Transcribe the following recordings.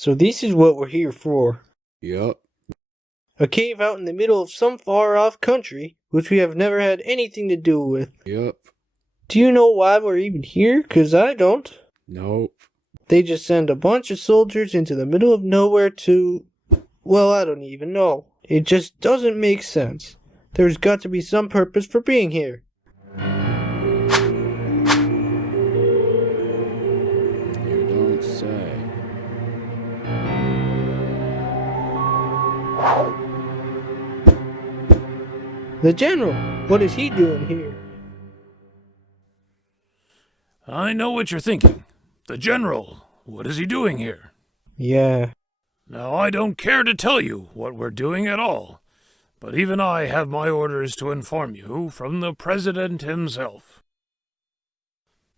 So this is what we're here for. Yup. A cave out in the middle of some far-off country, which we have never had anything to do with. Yup. Do you know why we're even here? 'Cause I don't. Nope. They just send a bunch of soldiers into the middle of nowhere to... Well, I don't even know. It just doesn't make sense. There's got to be some purpose for being here. You don't say. The General, what is he doing here? I know what you're thinking. The General, what is he doing here? Yeah. Now, I don't care to tell you what we're doing at all, but even I have my orders to inform you from the President himself.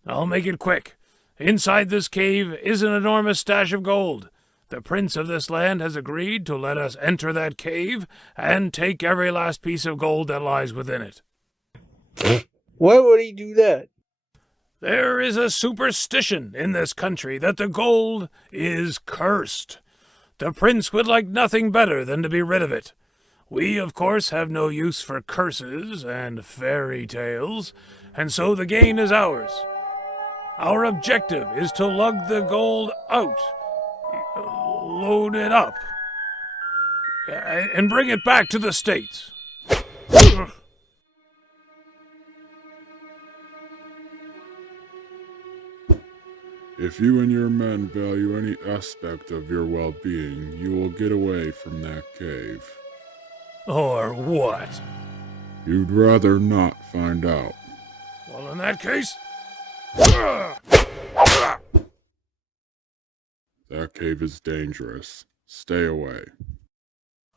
I'll make it quick. Inside this cave is an enormous stash of gold. The prince of this land has agreed to let us enter that cave and take every last piece of gold that lies within it. Why would he do that? There is a superstition in this country that the gold is cursed. The prince would like nothing better than to be rid of it. We, of course, have no use for curses and fairy tales, and so the gain is ours. Our objective is to lug the gold out, load it up, and bring it back to the States. If you and your men value any aspect of your well-being, you will get away from that cave. Or what? You'd rather not find out. Well, in that case... That cave is dangerous. Stay away.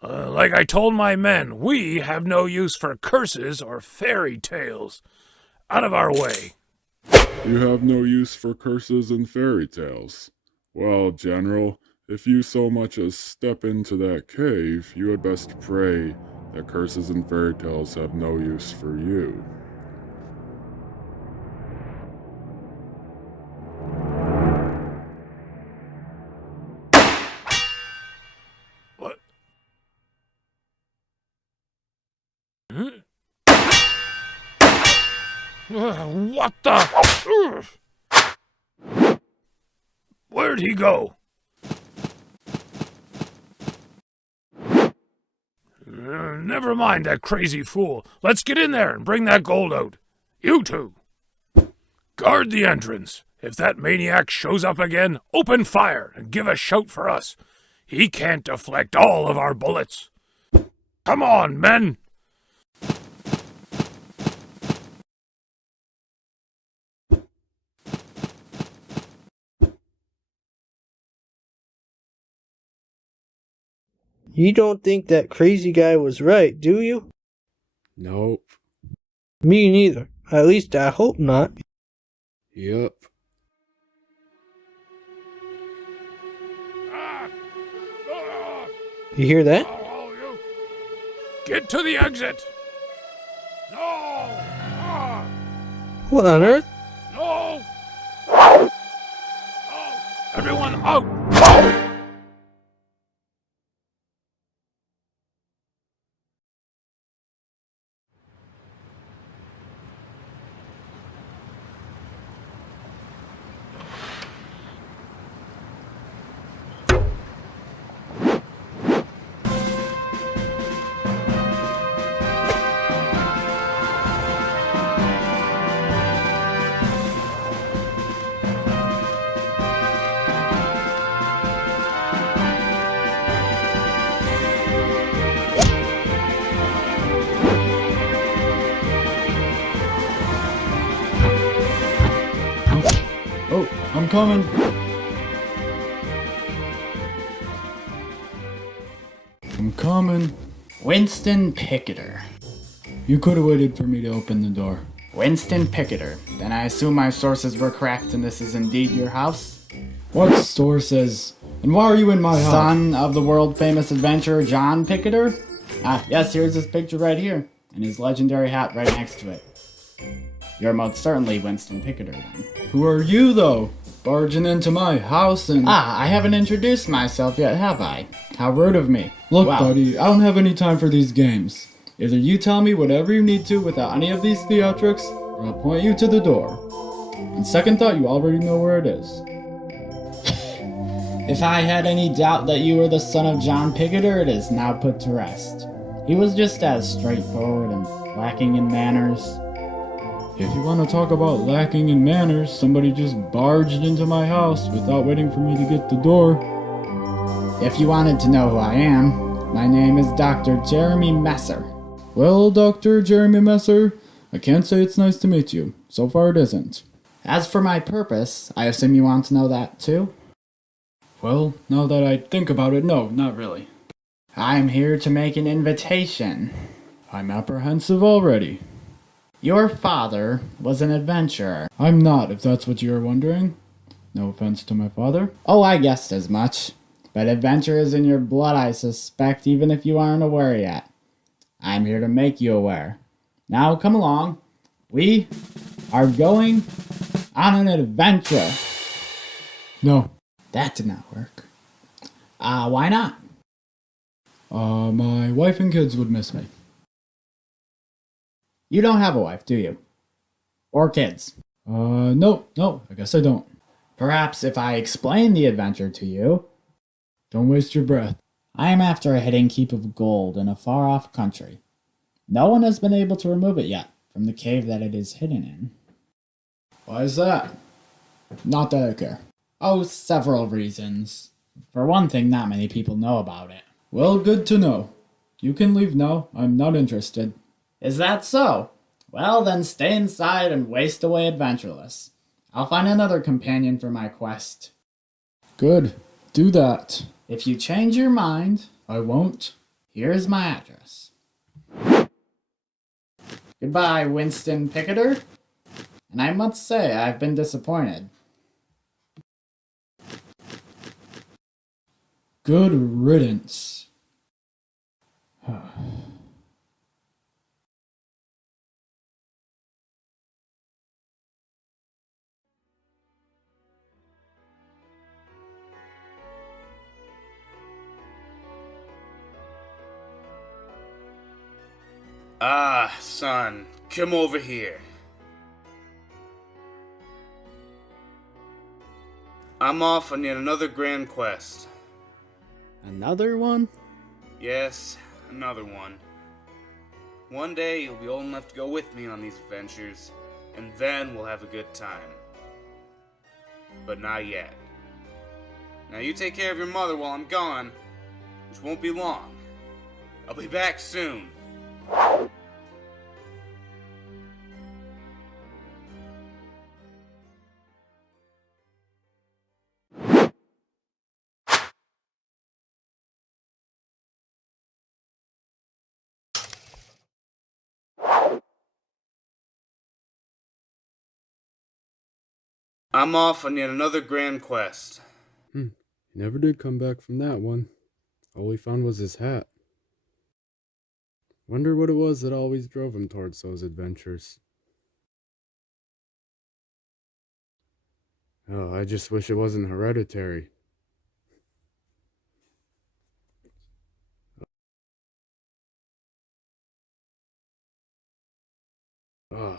Like I told my men, we have no use for curses or fairy tales. Out of our way. You have no use for curses and fairy tales. Well, General, if you so much as step into that cave, you had best pray that curses and fairy tales have no use for you. What? What the? Where'd he go? Never mind that crazy fool. Let's get in there and bring that gold out. You two. Guard the entrance. If that maniac shows up again, open fire and give a shout for us. He can't deflect all of our bullets. Come on, men. You don't think that crazy guy was right, do you? Nope. Me neither. At least I hope not. Yup. You hear that? Oh, you. Get to the exit. No. What on earth? No. No. Everyone out. Oh, I'm coming. I'm coming. Winston Picketer. You could have waited for me to open the door. Winston Picketer. Then I assume my sources were correct and this is indeed your house? What store says? And why are you in my house? Son of the world-famous adventurer John Picketer? Ah, yes, here's his picture right here, and his legendary hat right next to it. You're most certainly Winston Picketer, then. Who are you, though? barging into my house and... Ah, I haven't introduced myself yet, have I? How rude of me. Look, Well, buddy, I don't have any time for these games. Either you tell me whatever you need to without any of these theatrics, or I'll point you to the door. On second thought, you already know where it is. if I had any doubt that you were the son of John Picketer, it is now put to rest. He was just as straightforward and lacking in manners. If you want to talk about lacking in manners, somebody just barged into my house without waiting for me to get the door. If you wanted to know who I am, my name is Dr. Jeremy Messer. Well, Dr. Jeremy Messer, I can't say it's nice to meet you. So far it isn't. As for my purpose, I assume you want to know that too? Well, now that I think about it, no, not really. I'm here to make an invitation. I'm apprehensive already. Your father was an adventurer. I'm not, if that's what you're wondering. No offense to my father. Oh, I guessed as much. But adventure is in your blood, I suspect, even if you aren't aware yet. I'm here to make you aware. Now, come along. We are going on an adventure. No. That did not work. Why not? My wife and kids would miss me. You don't have a wife, do you? Or kids? No, I guess I don't. Perhaps if I explain the adventure to you... Don't waste your breath. I am after a hidden keep of gold in a far-off country. No one has been able to remove it yet from the cave that it is hidden in. Why is that? Not that I care. Oh, several reasons. For one thing, not many people know about it. Well, good to know. You can leave now. I'm not interested. Is that so? Well, then stay inside and waste away adventureless. I'll find another companion for my quest. Good. Do that. If you change your mind, I won't. here's my address. Goodbye, Winston Picketer. And I must say, I've been disappointed. Good riddance. Ah, son, come over here. I'm off on yet another grand quest. Another one? Yes, another one. One day you'll be old enough to go with me on these adventures, and then we'll have a good time. But not yet. Now you take care of your mother while I'm gone, which won't be long. I'll be back soon. I'm off on yet another grand quest. He never did come back from that one. All we found was his hat. Wonder what it was that always drove him towards those adventures. Oh, I just wish it wasn't hereditary. Ugh.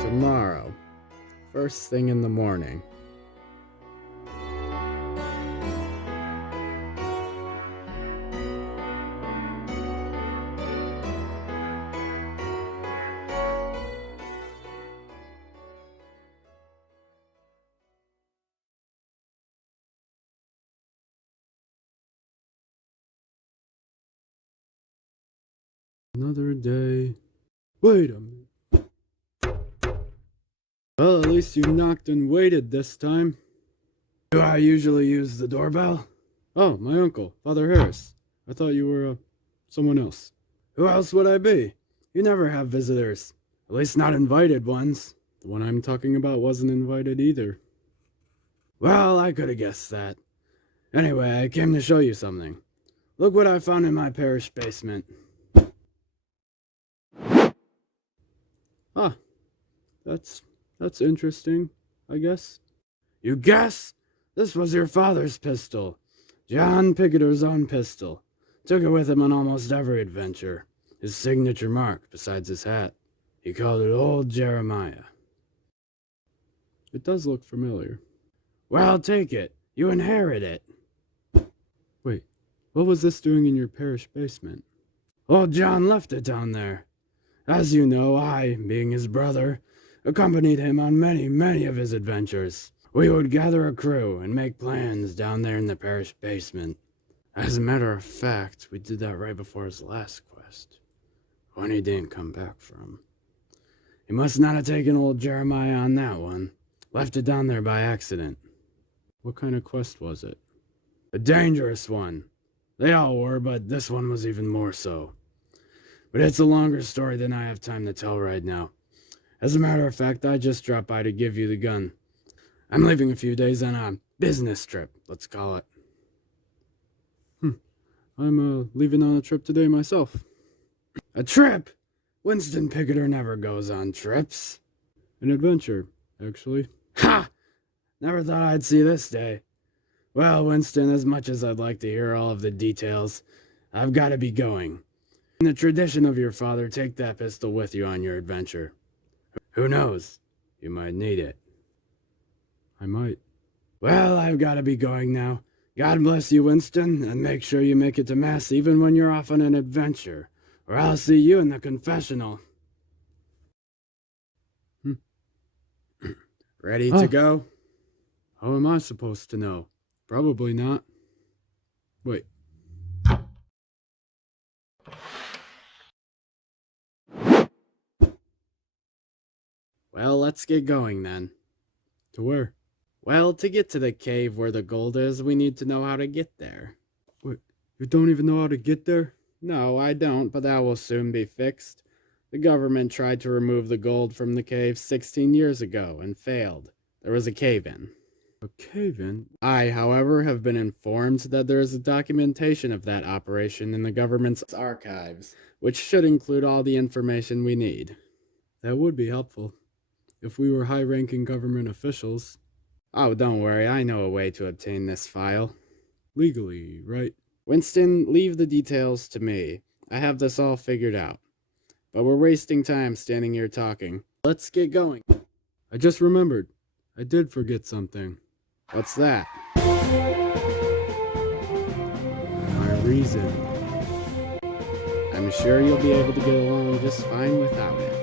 Tomorrow, first thing in the morning. Another day. Wait a minute. Well, at least you knocked and waited this time. Do I usually use the doorbell? Oh, my uncle, Father Harris. I thought you were, someone else. Who else would I be? You never have visitors. At least not invited ones. The one I'm talking about wasn't invited either. Well, I could have guessed that. Anyway, I came to show you something. Look what I found in my parish basement. Ah, that's interesting, I guess. You guess? This was your father's pistol. John Picketer's own pistol. Took it with him on almost every adventure. His signature mark, besides his hat. He called it Old Jeremiah. It does look familiar. Well, take it. You inherit it. Wait, what was this doing in your parish basement? Old John left it down there. As you know, I, being his brother, accompanied him on many of his adventures. We would gather a crew and make plans down there in the parish basement. As a matter of fact, we did that right before his last quest, one he didn't come back from. He must not have taken old Jeremiah on that one. Left it down there by accident. What kind of quest was it? A dangerous one. They all were, but this one was even more so. But it's a longer story than I have time to tell right now. As a matter of fact, I just dropped by to give you the gun. I'm leaving a few days on a business trip, let's call it. I'm leaving on a trip today myself. A trip? Winston Picketer never goes on trips. An adventure, actually. Ha! Never thought I'd see this day. Well, Winston, as much as I'd like to hear all of the details, I've got to be going. In the tradition of your father, take that pistol with you on your adventure. Who knows? You might need it. I might. Well, I've got to be going now. God bless you, Winston, and make sure you make it to Mass even when you're off on an adventure, or I'll see you in the confessional. Ready to go? How am I supposed to know? Probably not. Wait. Well, let's get going then. To where? Well, to get to the cave where the gold is, we need to know how to get there. Wait, you don't even know how to get there? No, I don't, but that will soon be fixed. The government tried to remove the gold from the cave 16 years ago and failed. There was a cave-in. A cave-in? I, however, have been informed that there is a documentation of that operation in the government's archives, which should include all the information we need. That would be helpful, if we were high-ranking government officials. Oh, don't worry, I know a way to obtain this file. Legally, right? Winston, leave the details to me. I have this all figured out. But we're wasting time standing here talking. Let's get going. I just remembered. I did forget something. What's that? My reason. I'm sure you'll be able to get along just fine without it.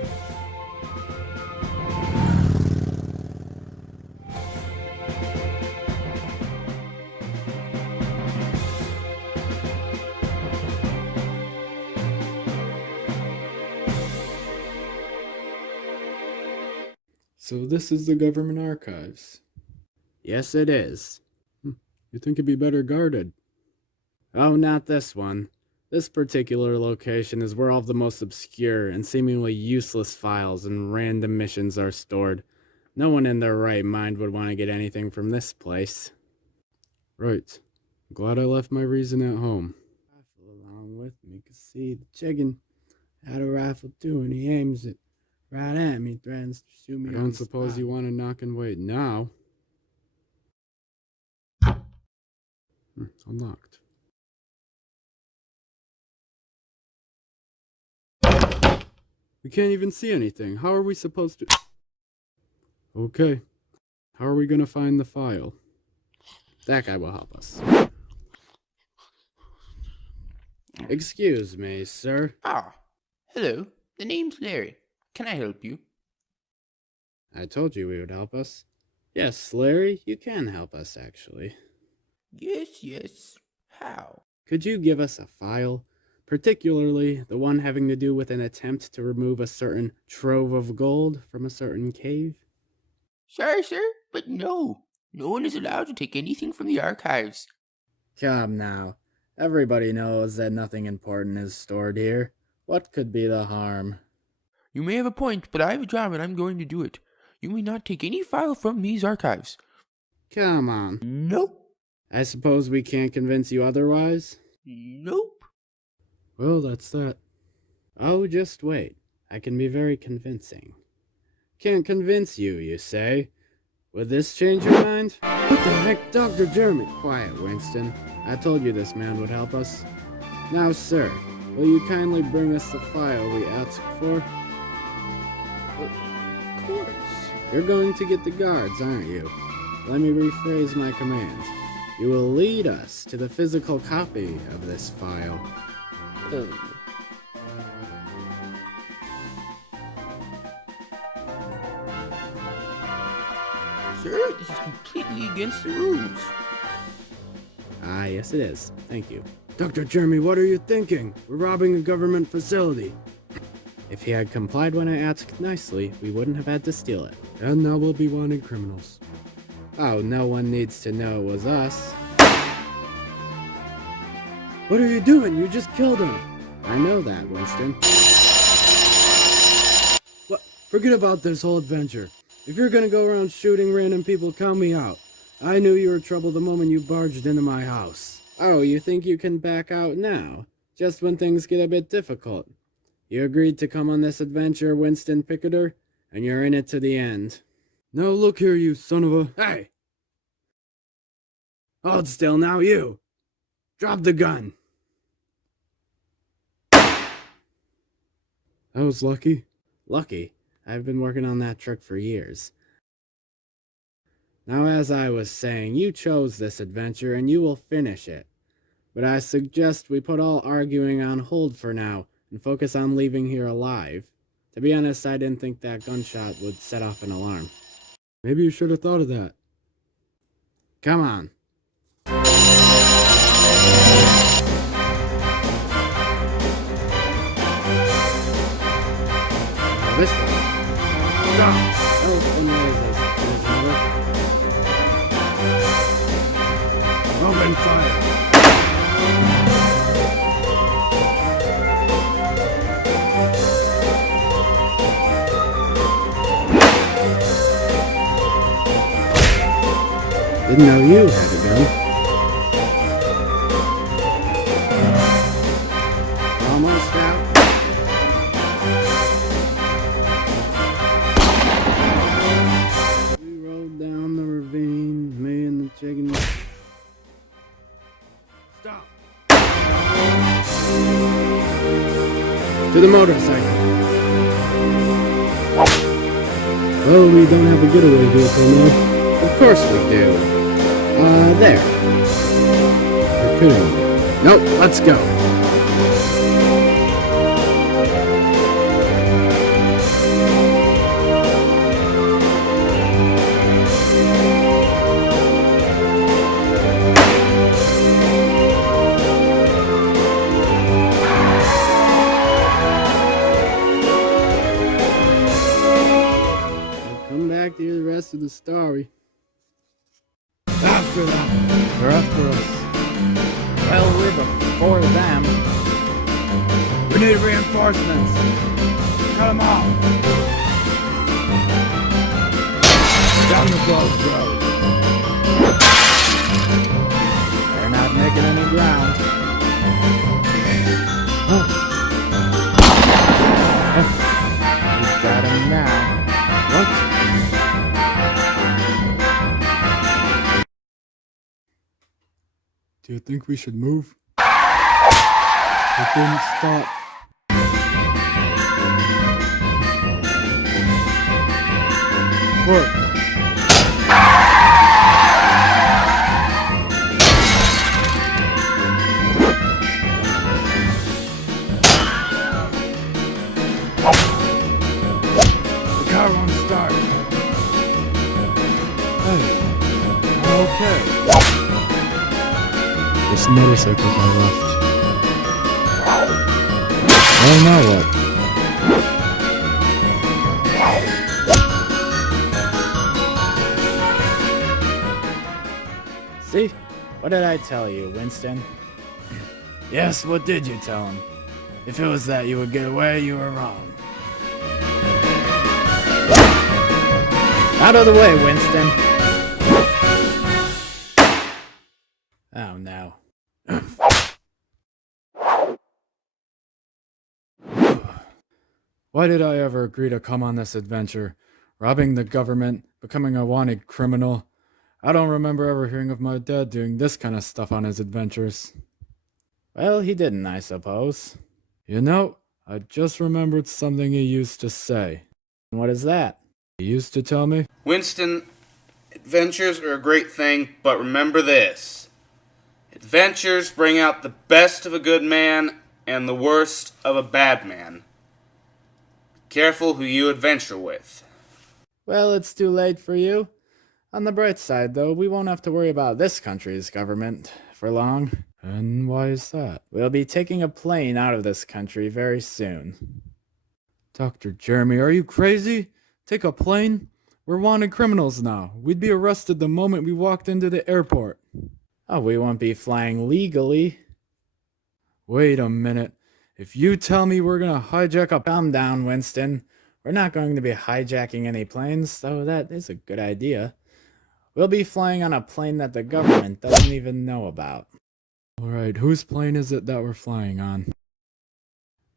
So this is the government archives? Yes, it is. You think it'd be better guarded? Oh, not this one. This particular location is where all the most obscure and seemingly useless files and random missions are stored. No one in their right mind would want to get anything from this place. Right. I'm glad I left my reason at home. Rifle along with me, 'cause see, the chicken had a rifle too, and he aims it right at me, threatens to shoot me. I don't suppose you want to knock and wait now. Unlocked. We can't even see anything. How are we supposed to... Okay. How are we going to find the file? That guy will help us. Excuse me, sir. Ah, hello. The name's Larry. Can I help you? I told you he would help us. Yes, Larry, you can help us, actually. Yes. How? Could you give us a file? Particularly the one having to do with an attempt to remove a certain trove of gold from a certain cave? Sorry, sir, but no. No one is allowed to take anything from the archives. Come now. Everybody knows that nothing important is stored here. What could be the harm? You may have a point, but I have a job and I'm going to do it. You may not take any file from these archives. Come on. Nope. I suppose we can't convince you otherwise? Nope. Well, that's that. Oh, just wait. I can be very convincing. Can't convince you, you say? Would this change your mind? What the heck, Dr. Jeremy? Quiet, Winston. I told you this man would help us. Now, sir, will you kindly bring us the file we asked for? Of course. You're going to get the guards, aren't you? Let me rephrase my command. You will lead us to the physical copy of this file. Sir, this is completely against the rules. Ah, yes it is. Thank you. Dr. Jeremy, what are you thinking? We're robbing a government facility. If he had complied when I asked nicely, we wouldn't have had to steal it. And now we'll be wanting criminals. Oh, no one needs to know it was us. What are you doing? You just killed him. I know that, Winston. What? Forget about this whole adventure. If you're gonna go around shooting random people, count me out. I knew you were trouble the moment you barged into my house. Oh, you think you can back out now? Just when things get a bit difficult. You agreed to come on this adventure, Winston Picketer, and you're in it to the end. Now look here, you son of a... Hey! Hold still, now you! Drop the gun! That was lucky. Lucky? I've been working on that trick for years. Now, as I was saying, you chose this adventure and you will finish it. But I suggest we put all arguing on hold for now and focus on leaving here alive. To be honest, I didn't think that gunshot would set off an alarm. Maybe you should have thought of that. Come on. This one. Stop! That was fun noises. Open fire! Didn't know you had a gun. Almost out. We rolled down the ravine, me and the chicken. Stop! To the motorcycle. Well, we don't have a getaway vehicle now. Of course we do. There. Or could we? Nope, let's go. I'll come back to hear the rest of the story. After them. They're after us. Well, we're before them. We need reinforcements. Cut them off. Down the closed road. They're not making any ground. We've got him now. What? Do you think we should move? It didn't stop. What? The car won't start. Hey, I'm okay. This motorcycle got left. Oh, now what? What did I tell you, Winston? Yes, what did you tell him? If it was that you would get away, you were wrong. Out of the way, Winston. Oh, no. Why did I ever agree to come on this adventure? Robbing the government, becoming a wanted criminal. I don't remember ever hearing of my dad doing this kind of stuff on his adventures. Well, he didn't, I suppose. You know, I just remembered something he used to say. What is that? He used to tell me, Winston, adventures are a great thing, but remember this. Adventures bring out the best of a good man and the worst of a bad man. Careful who you adventure with. well, it's too late for you. On the bright side, though, we won't have to worry about this country's government for long. And why is that? We'll be taking a plane out of this country very soon. Dr. Jeremy, are you crazy? Take a plane? We're wanted criminals now. We'd be arrested the moment we walked into the airport. Oh, we won't be flying legally. Wait a minute. If you tell me we're gonna hijack a... Calm down, Winston. We're not going to be hijacking any planes, though that is a good idea. We'll be flying on a plane that the government doesn't even know about. Alright, whose plane is it that we're flying on?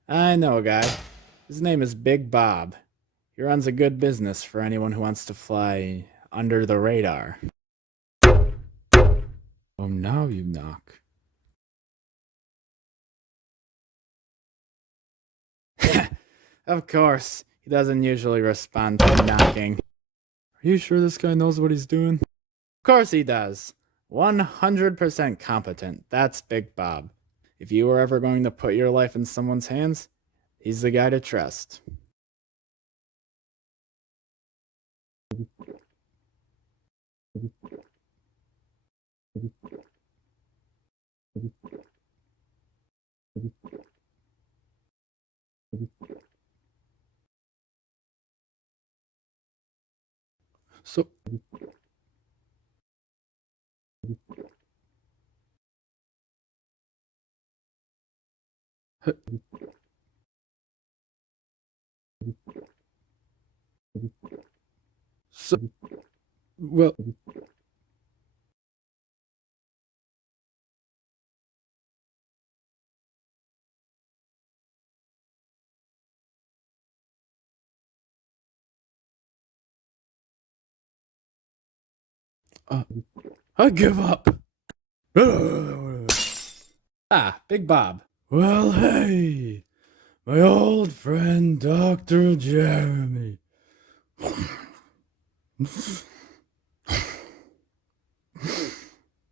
I know a guy. His name is Big Bob. He runs a good business for anyone who wants to fly under the radar. Oh, now you knock. Of course, he doesn't usually respond to knocking. Are you sure this guy knows what he's doing? Of course he does. 100% competent. That's Big Bob. If you were ever going to put your life in someone's hands, he's the guy to trust. So... So... Well... I give up. Ah, Big Bob. Well, hey, my old friend Dr. Jeremy.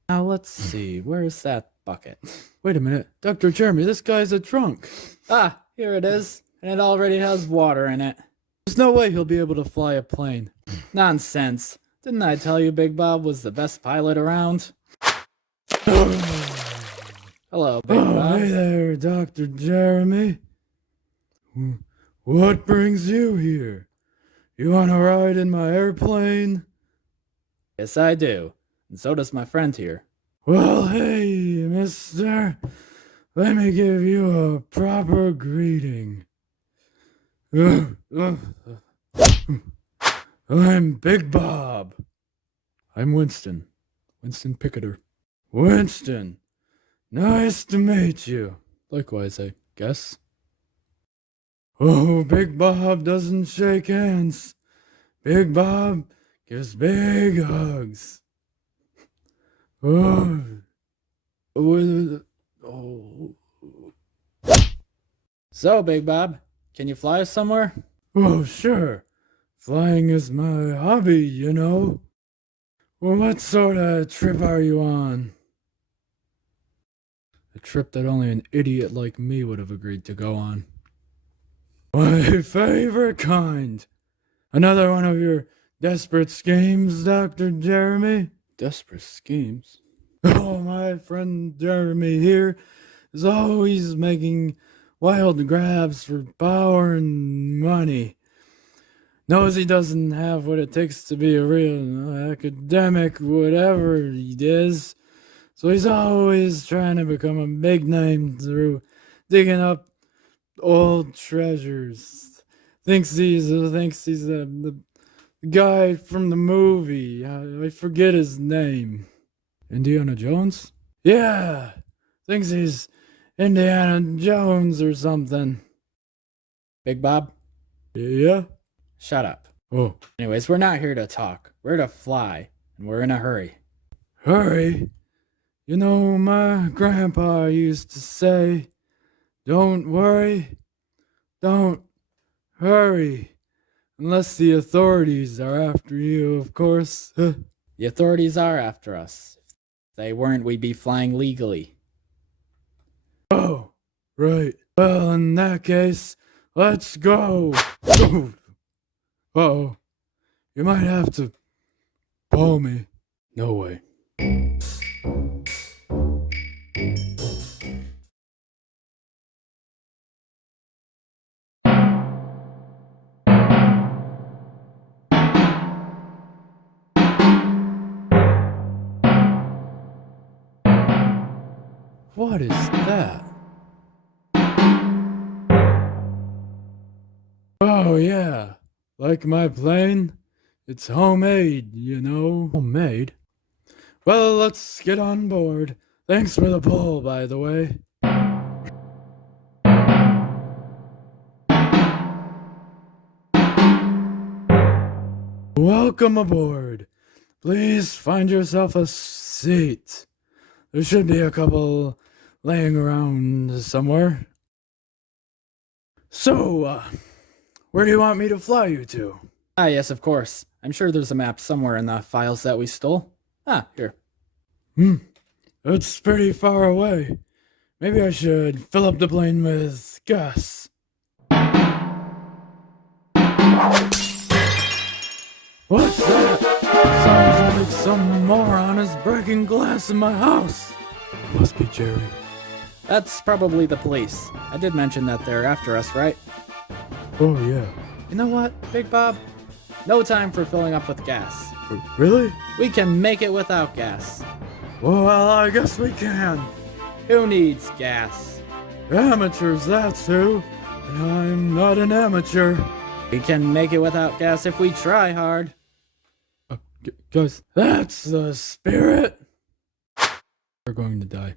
Now let's see, where's that bucket? Wait a minute, Dr. Jeremy, this guy's a drunk. Ah, here it is, and it already has water in it. There's no way he'll be able to fly a plane. Nonsense. Didn't I tell you Big Bob was the best pilot around? Hello, Big Bob. Hey there, Dr. Jeremy. What brings you here? You want to ride in my airplane? Yes, I do. And so does my friend here. Well, hey, mister. Let me give you a proper greeting. I'm Big Bob. I'm Winston. Winston Picketer. Winston, nice to meet you. Likewise, I guess. Oh, Big Bob doesn't shake hands. Big Bob gives big hugs. Oh. So, Big Bob, can you fly us somewhere? Oh, sure. Flying is my hobby, you know. Well, what sort of trip are you on? A trip that only an idiot like me would have agreed to go on. My favorite kind. Another one of your desperate schemes, Dr. Jeremy? Desperate schemes? Oh, my friend Jeremy here is always making wild grabs for power and money. Knows he doesn't have what it takes to be a real academic, whatever he is. So he's always trying to become a big name through digging up old treasures. Thinks he's the guy from the movie. I forget his name. Indiana Jones? Yeah. Thinks he's Indiana Jones or something. Big Bob, Yeah? shut up. Oh, Anyways, we're not here to talk. We're to fly, and we're in a hurry. hurry. You know, my grandpa used to say, don't worry, don't hurry. Unless the authorities are after you, of course. The authorities are after us. If they weren't, we'd be flying legally. Oh, right. Well, in that case, let's go. Uh-oh. You might have to pull me. No way. What is that? Oh, yeah. Like my plane? It's homemade, you know. Homemade? Well, let's get on board. Thanks for the pull, by the way. Welcome aboard. Please find yourself a seat. There should be a couple laying around somewhere. So, where do you want me to fly you to? Ah, yes, of course. I'm sure there's a map somewhere in the files that we stole. Ah, here. That's pretty far away. Maybe I should fill up the plane with gas. What's that? Sounds like some moron is breaking glass in my house. Must be Jerry. That's probably the police. I did mention that they're after us, right? Oh, yeah. You know what, Big Bob? No time for filling up with gas. Really? We can make it without gas. Well, I guess we can. Who needs gas? Amateurs, that's who. And I'm not an amateur. We can make it without gas if we try hard. Guys, that's the spirit. We're going to die.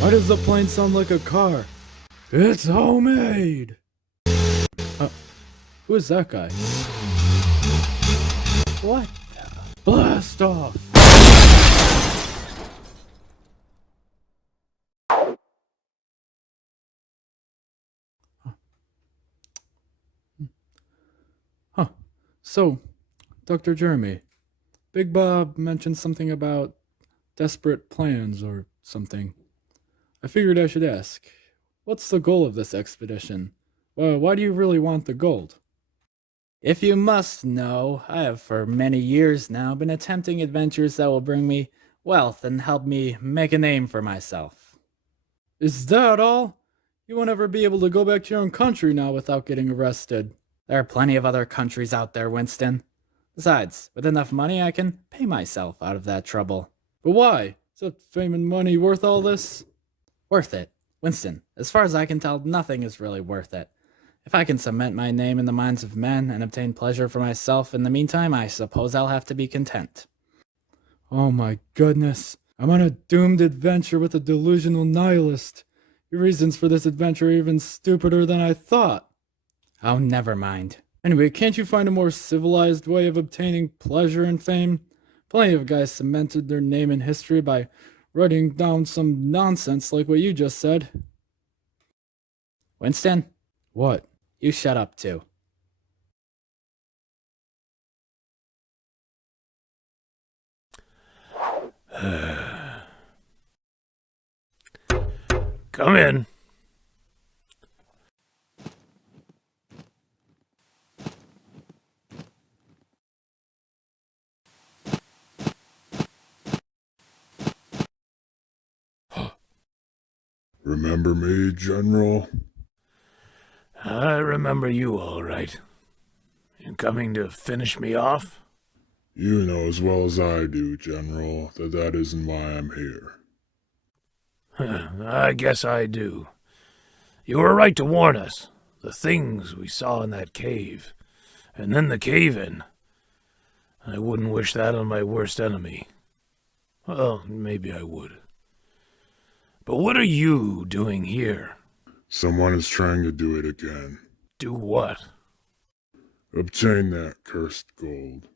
Why does the plane sound like a car? It's homemade. Who is that guy? What? Blast off. Huh. So, Dr. Jeremy, Big Bob mentioned something about desperate plans or something. I figured I should ask, what's the goal of this expedition? Well, why do you really want the gold? If you must know, I have for many years now been attempting adventures that will bring me wealth and help me make a name for myself. Is that all? You won't ever be able to go back to your own country now without getting arrested. There are plenty of other countries out there, Winston. Besides, with enough money, I can pay myself out of that trouble. But why? Is that fame and money worth all this? Worth it. Winston, as far as I can tell, nothing is really worth it. If I can cement my name in the minds of men and obtain pleasure for myself in the meantime, I suppose I'll have to be content. Oh my goodness. I'm on a doomed adventure with a delusional nihilist. Your reasons for this adventure are even stupider than I thought. Oh, never mind. Anyway, can't you find a more civilized way of obtaining pleasure and fame? Plenty of guys cemented their name in history by writing down some nonsense like what you just said. Winston? What? You shut up too. Come in. Remember me, General? I remember you all right. You coming to finish me off? You know as well as I do, General, that isn't why I'm here. I guess I do. You were right to warn us. The things we saw in that cave. And then the cave-in. I wouldn't wish that on my worst enemy. Well, maybe I would. But what are you doing here? Someone is trying to do it again. Do what? Obtain that cursed gold.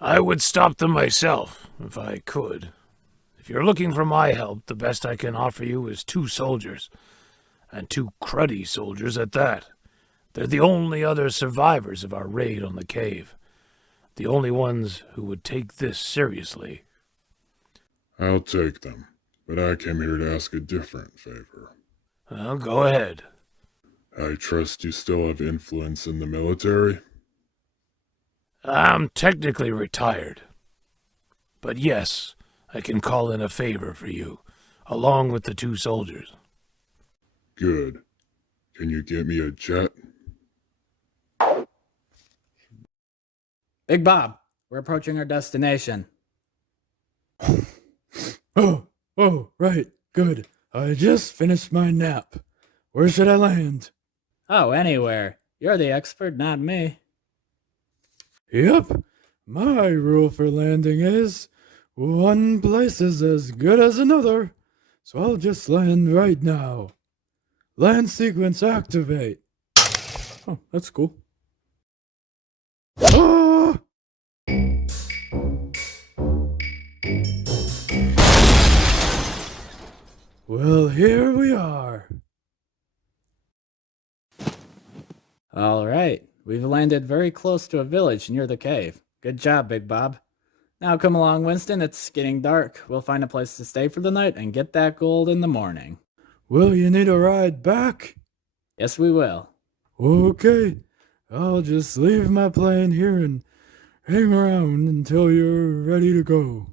I would stop them myself, if I could. If you're looking for my help, the best I can offer you is 2 soldiers. And 2 cruddy soldiers at that. They're the only other survivors of our raid on the cave. The only ones who would take this seriously. I'll take them, but I came here to ask a different favor. Well, go ahead. I trust you still have influence in the military? I'm technically retired. But yes, I can call in a favor for you, along with the 2 soldiers. Good. Can you get me a jet? Big Bob, we're approaching our destination. Oh, right, good. I just finished my nap. Where should I land? Oh, anywhere. You're the expert, not me. Yep, my rule for landing is one place is as good as another, so I'll just land right now. Land sequence activate. Oh, that's cool. Ah! Well, here we are. All right, we've landed very close to a village near the cave. Good job, Big Bob. Now come along, Winston. It's getting dark. We'll find a place to stay for the night and get that gold in the morning. Will you need a ride back? Yes, we will. Okay, I'll just leave my plane here and hang around until you're ready to go.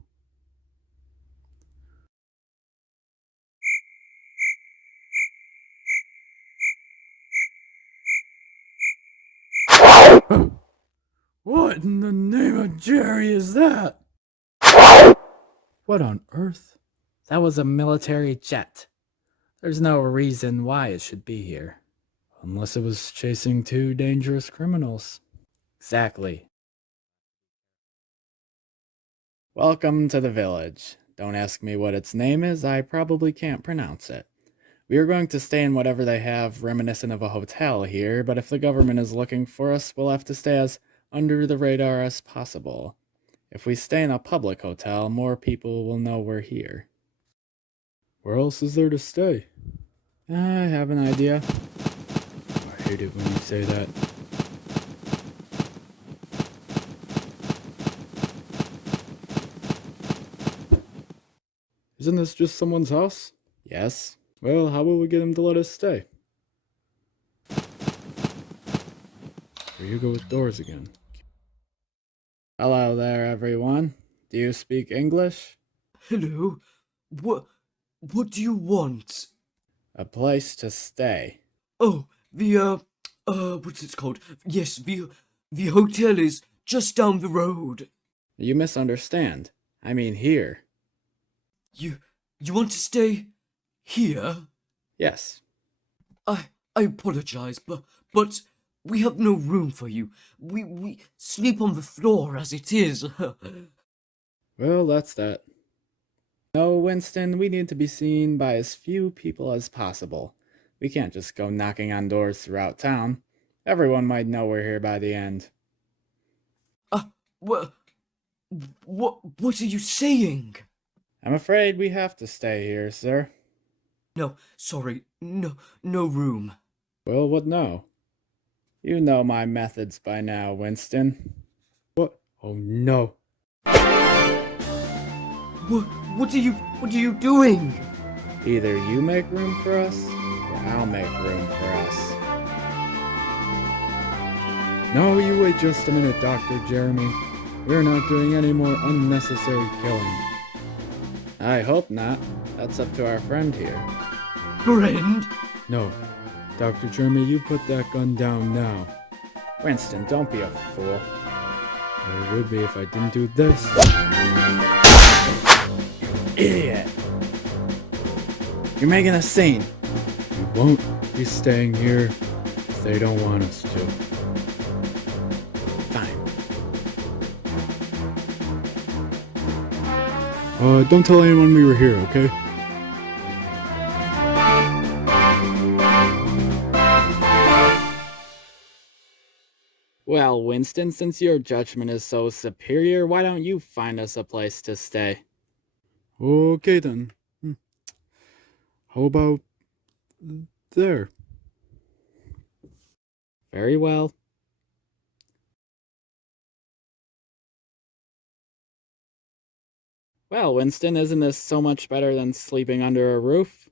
What in the name of Jerry is that? What on earth? That was a military jet. There's no reason why it should be here. Unless it was chasing 2 dangerous criminals. Exactly. Welcome to the village. Don't ask me what its name is, I probably can't pronounce it. We are going to stay in whatever they have reminiscent of a hotel here, but if the government is looking for us, we'll have to stay as under the radar as possible. If we stay in a public hotel, more people will know we're here. Where else is there to stay? I have an idea. I hate it when you say that. Isn't this just someone's house? Yes? Well, how will we get him to let us stay? Here you go with doors again. Hello there, everyone. Do you speak English? Hello? What do you want? A place to stay. Oh, what's it called? Yes, the hotel is just down the road. You misunderstand. I mean here. You want to stay here? Yes. I apologize, but we have no room for you. We sleep on the floor as it is. Well, that's that. No, Winston, we need to be seen by as few people as possible. We can't just go knocking on doors throughout town. Everyone might know we're here by the end. What are you saying? I'm afraid we have to stay here, sir. No, sorry, no room. Well, what now? You know my methods by now, Winston. What? Oh no. What are you doing? Either you make room for us, or I'll make room for us. No, you wait just a minute, Dr. Jeremy. We're not doing any more unnecessary killing. I hope not. That's up to our friend here. Friend? No. Dr. Jeremy, you put that gun down now. Winston, don't be a fool. I would be if I didn't do this. Idiot! You're making a scene. We won't be staying here if they don't want us to. Fine. Don't tell anyone we were here, okay? Well, Winston, since your judgment is so superior, why don't you find us a place to stay? Okay, then. How about there? Very well. Well, Winston, isn't this so much better than sleeping under a roof?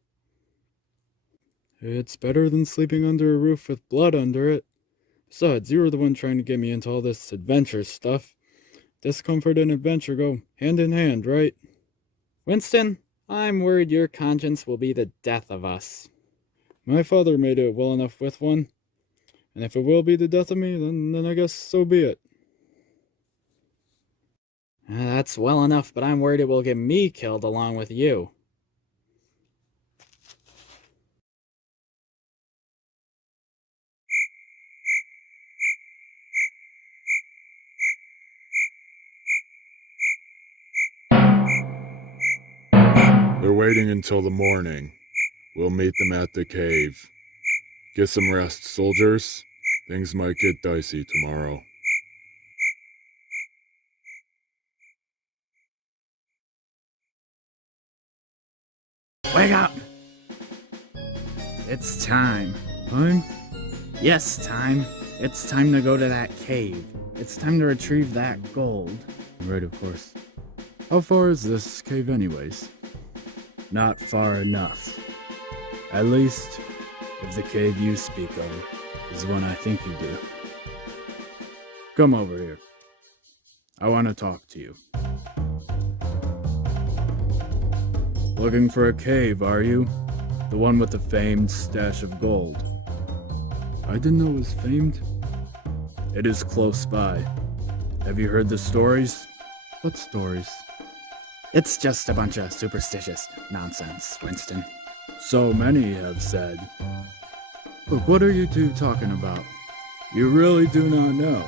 It's better than sleeping under a roof with blood under it. Besides, you were the one trying to get me into all this adventure stuff. Discomfort and adventure go hand in hand, right? Winston, I'm worried your conscience will be the death of us. My father made it well enough with one. And if it will be the death of me, then I guess so be it. That's well enough, but I'm worried it will get me killed along with you. They're waiting until the morning. We'll meet them at the cave. Get some rest, soldiers. Things might get dicey tomorrow. Wake up! It's time. Time? Yes, time. It's time to go to that cave. It's time to retrieve that gold. Right, of course. How far is this cave anyways? Not far enough. At least, if the cave you speak of is one I think you do. Come over here. I want to talk to you. Looking for a cave, are you? The one with the famed stash of gold. I didn't know it was famed. It is close by. Have you heard the stories? What stories? It's just a bunch of superstitious nonsense, Winston. So many have said. But what are you two talking about? You really do not know.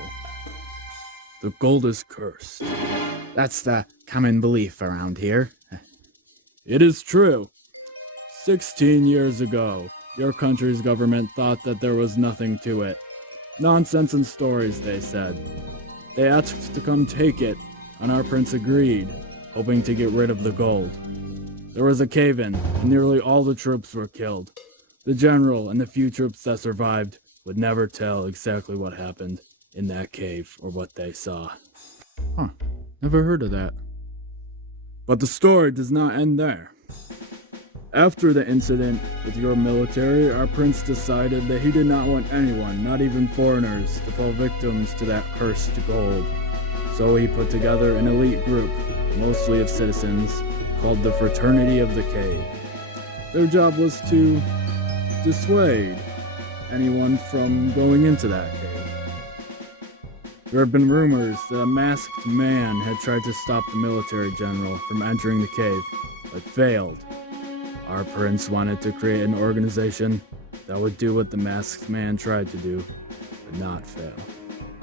The gold is cursed. That's the common belief around here. It is true. 16 years ago, your country's government thought that there was nothing to it. Nonsense and stories, they said. They asked to come take it, and our prince agreed, hoping to get rid of the gold. There was a cave-in, and nearly all the troops were killed. The general and the few troops that survived would never tell exactly what happened in that cave or what they saw. Huh, never heard of that. But the story does not end there. After the incident with your military, our prince decided that he did not want anyone, not even foreigners, to fall victims to that cursed gold. So he put together an elite group, mostly of citizens, called the Fraternity of the Cave. Their job was to dissuade anyone from going into that cave. There have been rumors that a masked man had tried to stop the military general from entering the cave, but failed. Our prince wanted to create an organization that would do what the masked man tried to do, but not fail.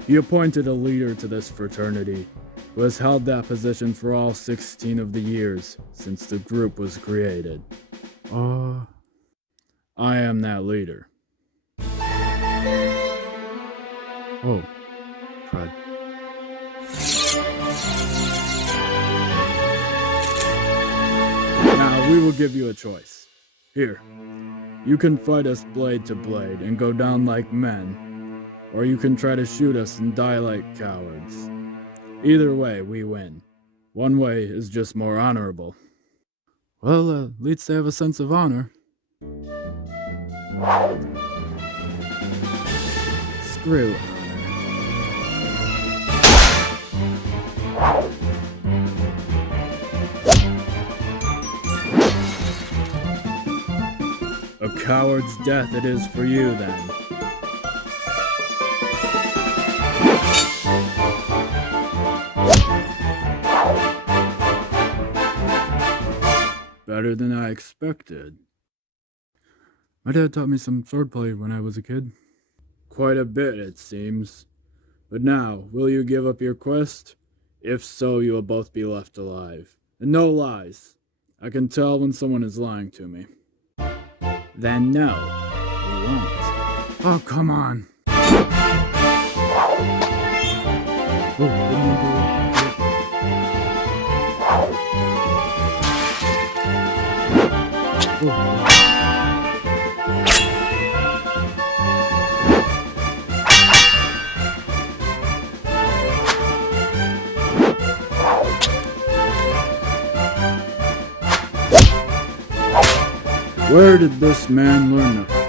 He appointed a leader to this fraternity, who has held that position for all 16 of the years since the group was created. I am that leader. Oh, crud. Now, we will give you a choice. Here, you can fight us blade to blade and go down like men, or you can try to shoot us and die like cowards. Either way, we win. One way is just more honorable. Well, at least they have a sense of honor. Screw honor. A coward's death it is for you, then. better than I expected. My dad taught me some swordplay when I was a kid. Quite a bit, it seems. But now, will you give up your quest? If so, you will both be left alive. And no lies. I can tell when someone is lying to me. Then no, we won't. Oh, come on. Oh, didn't mean to- Oh. Where did this man learn to fight?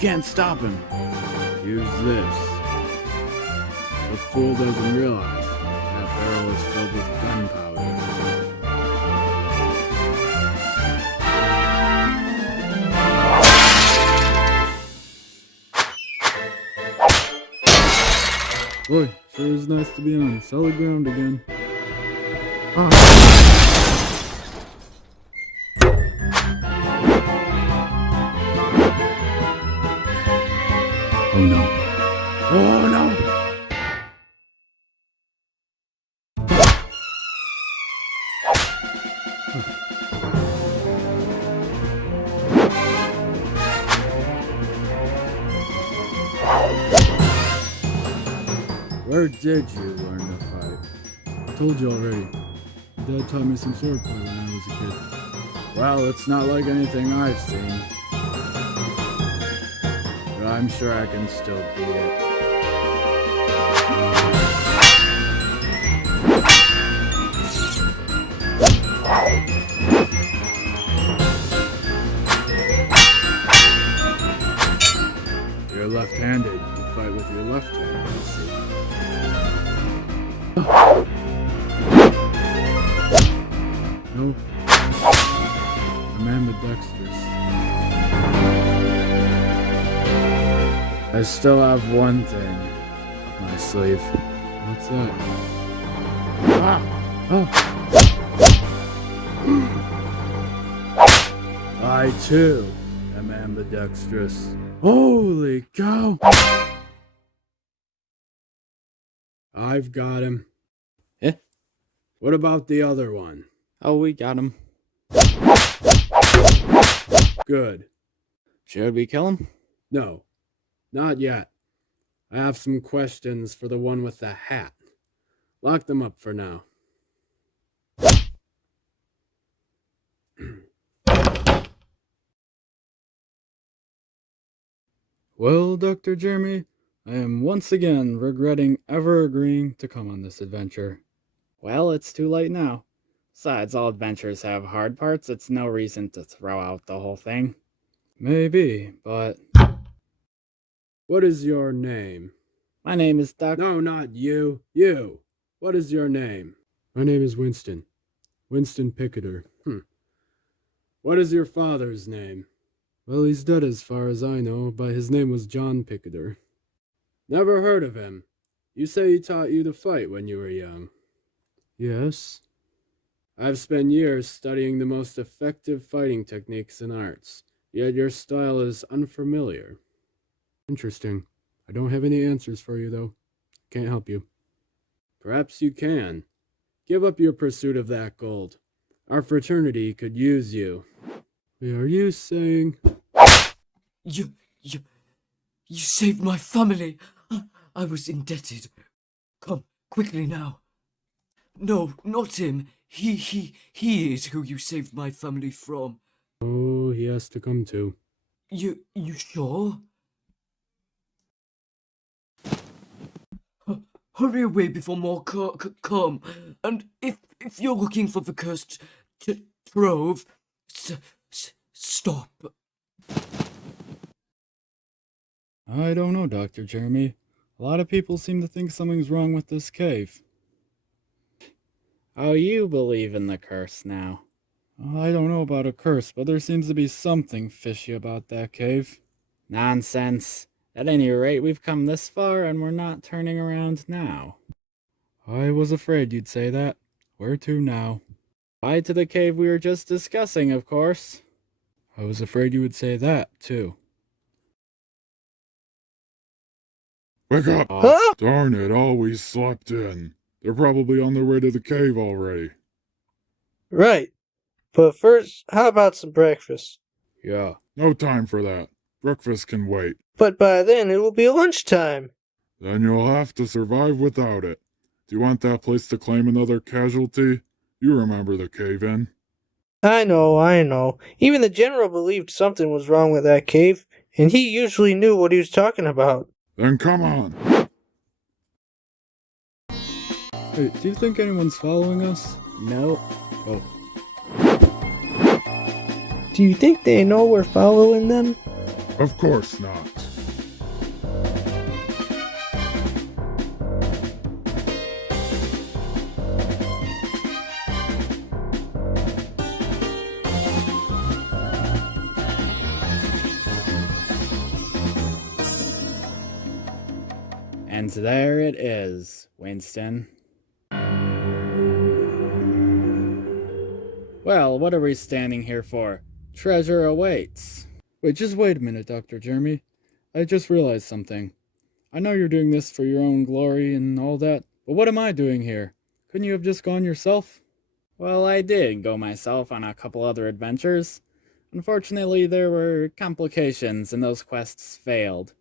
Can't stop him. Use this. The fool doesn't realize that barrel is filled with gunpowder. Boy, sure is nice to be on solid ground again. Oh no. Oh no! Where did you learn to fight? I told you already. Dad taught me some swordplay when I was a kid. Well, it's not like anything I've seen. But I'm sure I can still beat it. You're left-handed. You fight with your left hand, I see. No. I'm ambidextrous. I still have one thing up my sleeve. What's that? I too am ambidextrous. Holy cow! I've got him. Eh? What about the other one? Oh, we got him. Good. Should we kill him? No, not yet. I have some questions for the one with the hat. Lock them up for now. Well, Dr. Jeremy, I am once again regretting ever agreeing to come on this adventure. Well, it's too late now. Besides, all adventures have hard parts. It's no reason to throw out the whole thing. Maybe, but... What is your name? My name is Doc... No, not you. You. What is your name? My name is Winston. Winston Picketer. What is your father's name? Well, he's dead as far as I know, but his name was John Picketer. Never heard of him. You say he taught you to fight when you were young. Yes. I've spent years studying the most effective fighting techniques and arts, yet your style is unfamiliar. Interesting. I don't have any answers for you, though. Can't help you. Perhaps you can. Give up your pursuit of that gold. Our fraternity could use you. Wait, are you saying... You saved my family. I was indebted. Come, quickly now. No, not him. He is who you saved my family from. Oh, he has to come too. You sure? Hurry away before more come. And if you're looking for the cursed Trove, stop. I don't know, Dr. Jeremy. A lot of people seem to think something's wrong with this cave. Oh, you believe in the curse now. I don't know about a curse, but there seems to be something fishy about that cave. Nonsense. At any rate, we've come this far and we're not turning around now. I was afraid you'd say that. Where to now? Why to the cave we were just discussing, of course. I was afraid you would say that, too. Wake up! Huh? Darn it, always slept in. They're probably on their way to the cave already. Right. But first, how about some breakfast? Yeah. No time for that. Breakfast can wait. But by then it will be lunchtime. Then you'll have to survive without it. Do you want that place to claim another casualty? You remember the cave-in. I know. Even the general believed something was wrong with that cave, and he usually knew what he was talking about. Then come on. Hey, do you think anyone's following us? No. Oh. Do you think they know we're following them? Of course not. And there it is, Winston. Well, what are we standing here for? Treasure awaits. Wait, just wait a minute, Dr. Jeremy. I just realized something. I know you're doing this for your own glory and all that, but what am I doing here? Couldn't you have just gone yourself? Well, I did go myself on a couple other adventures. Unfortunately, there were complications and those quests failed.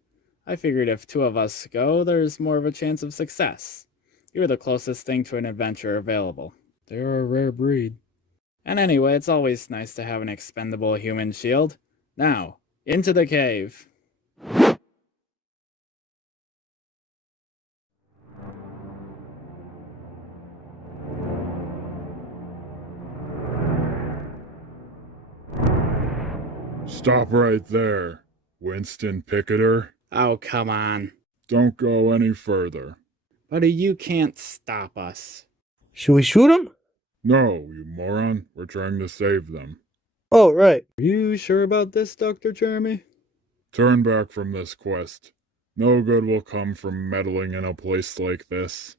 I figured if two of us go, there's more of a chance of success. You're the closest thing to an adventure available. They're a rare breed. And anyway, it's always nice to have an expendable human shield. Now, into the cave. Stop right there, Winston Picketer. Oh, come on. Don't go any further. Buddy, you can't stop us. Should we shoot him? No, you moron. We're trying to save them. Oh, right. Are you sure about this, Dr. Jeremy? Turn back from this quest. No good will come from meddling in a place like this.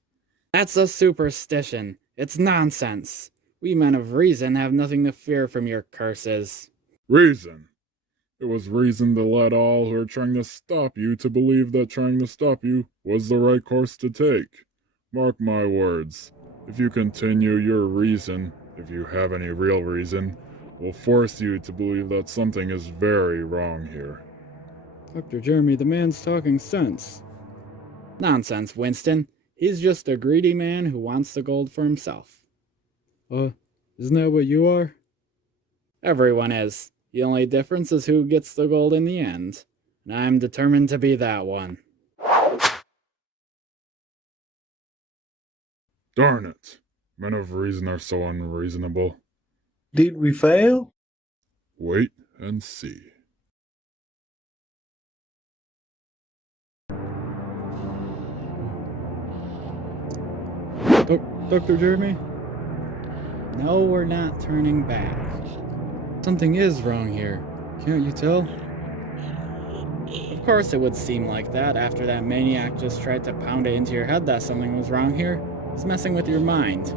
That's a superstition. It's nonsense. We men of reason have nothing to fear from your curses. Reason. It was reason to let all who are trying to stop you to believe that trying to stop you was the right course to take. Mark my words. If you continue, your reason, if you have any real reason, will force you to believe that something is very wrong here. Dr. Jeremy, the man's talking sense. Nonsense, Winston. He's just a greedy man who wants the gold for himself. Isn't that what you are? Everyone is. The only difference is who gets the gold in the end. And I'm determined to be that one. Darn it. Men of reason are so unreasonable. Did we fail? Wait and see. Dr. Jeremy? No, we're not turning back. Something is wrong here. Can't you tell? Of course it would seem like that after that maniac just tried to pound it into your head that something was wrong here. He's messing with your mind.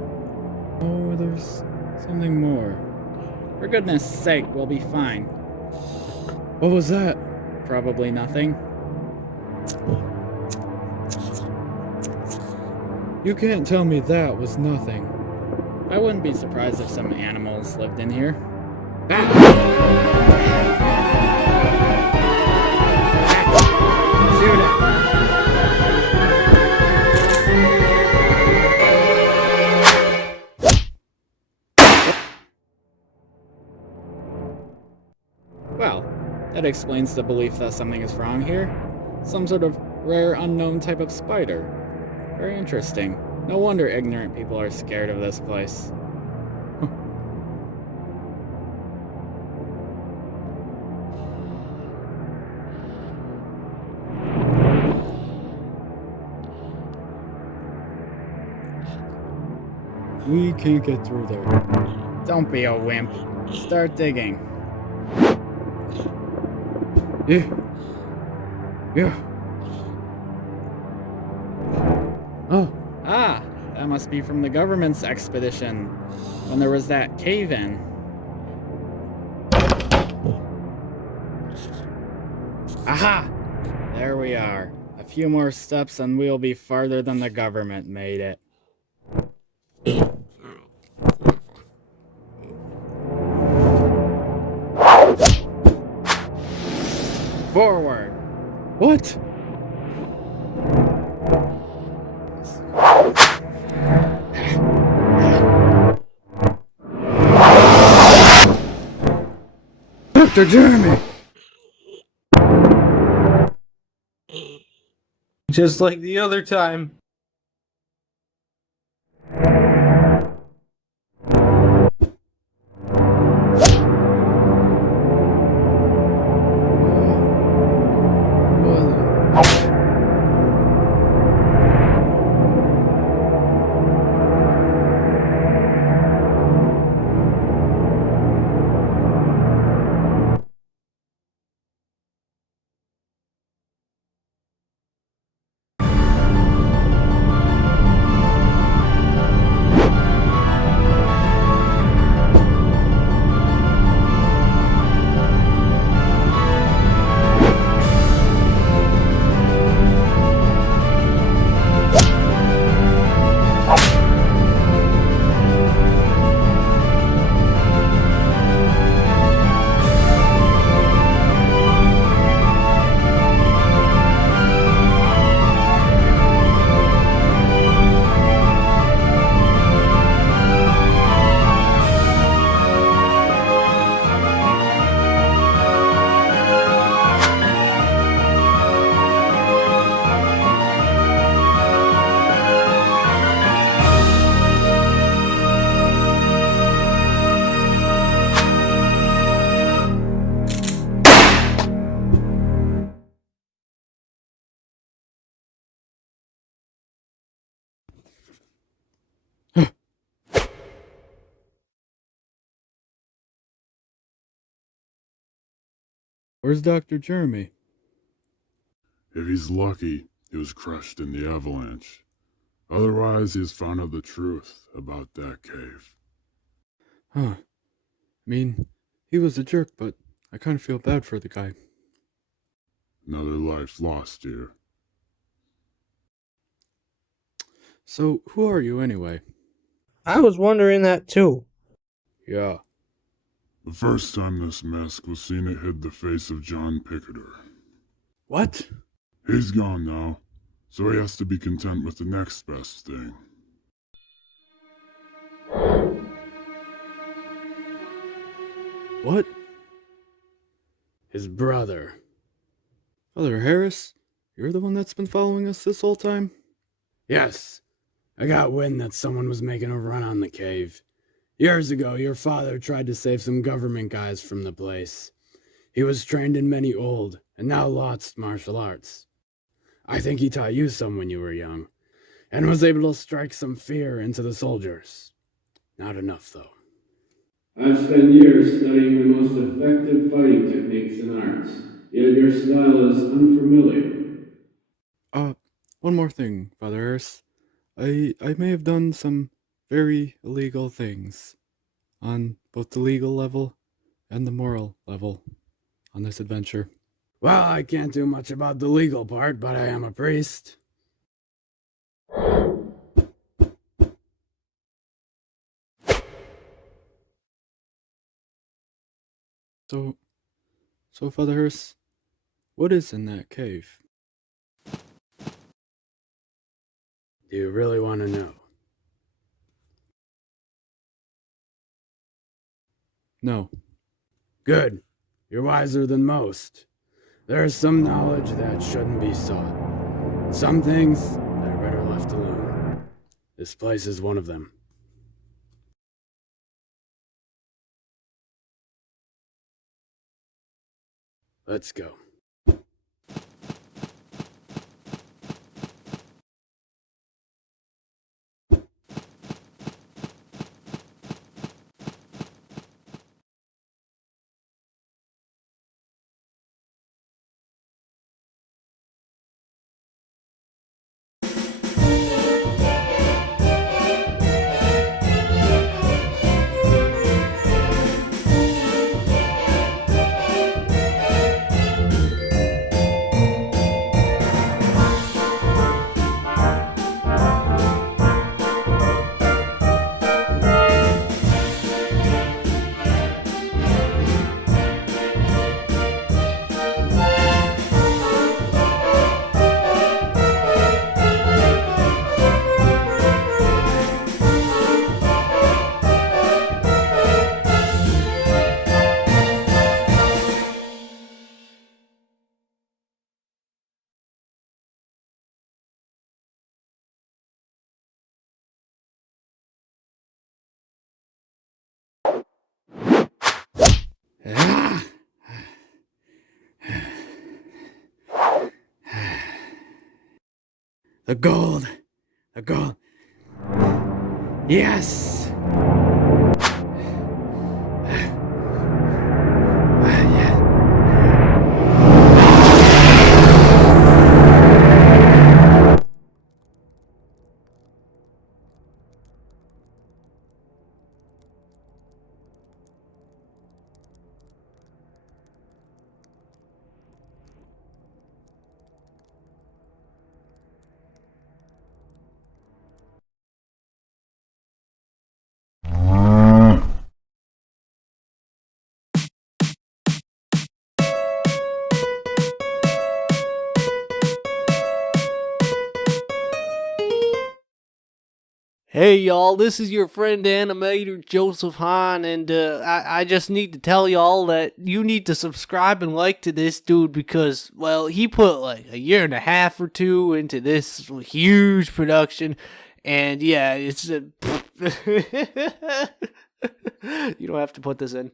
Oh, there's something more. For goodness sake, we'll be fine. What was that? Probably nothing. You can't tell me that was nothing. I wouldn't be surprised if some animals lived in here. Bat! Well, that explains the belief that something is wrong here. Some sort of rare, unknown type of spider. Very interesting. No wonder ignorant people are scared of this place. We can't get through there. Don't be a wimp. Start digging. Yeah. Yeah. Oh, Ah, that must be from the government's expedition, when there was that cave-in. Aha! There we are. A few more steps and we'll be farther than the government made it. Forward! what? Dr. Jeremy! Just like the other time. Where's Dr. Jeremy? If he's lucky, he was crushed in the avalanche. Otherwise, he has found out the truth about that cave. Huh. I mean, he was a jerk, but I kind of feel bad for the guy. Another life lost here. So, who are you anyway? I was wondering that too. Yeah. The first time this mask was seen, it hid the face of John Picketer. What? He's gone now, so he has to be content with the next best thing. What? His brother. Father Harris? You're the one that's been following us this whole time? Yes. I got wind that someone was making a run on the cave. Years ago, your father tried to save some government guys from the place. He was trained in many old and now lost martial arts. I think he taught you some when you were young, and was able to strike some fear into the soldiers. Not enough, though. I've spent years studying the most effective fighting techniques and arts, yet your style is unfamiliar. One more thing, Father Harris. I may have done some very illegal things on both the legal level and the moral level on this adventure. Well, I can't do much about the legal part, but I am a priest. So Father Harris, what is in that cave? Do you really want to know? No. Good. You're wiser than most. There is some knowledge that shouldn't be sought. And some things that are better left alone. This place is one of them. Let's go. The gold! The gold! Yes! Hey y'all, this is your friend animator Joseph Hahn, and I just need to tell y'all that you need to subscribe and like to this dude because, well, he put like a year and a half or two into this huge production, and yeah, it's you don't have to put this in.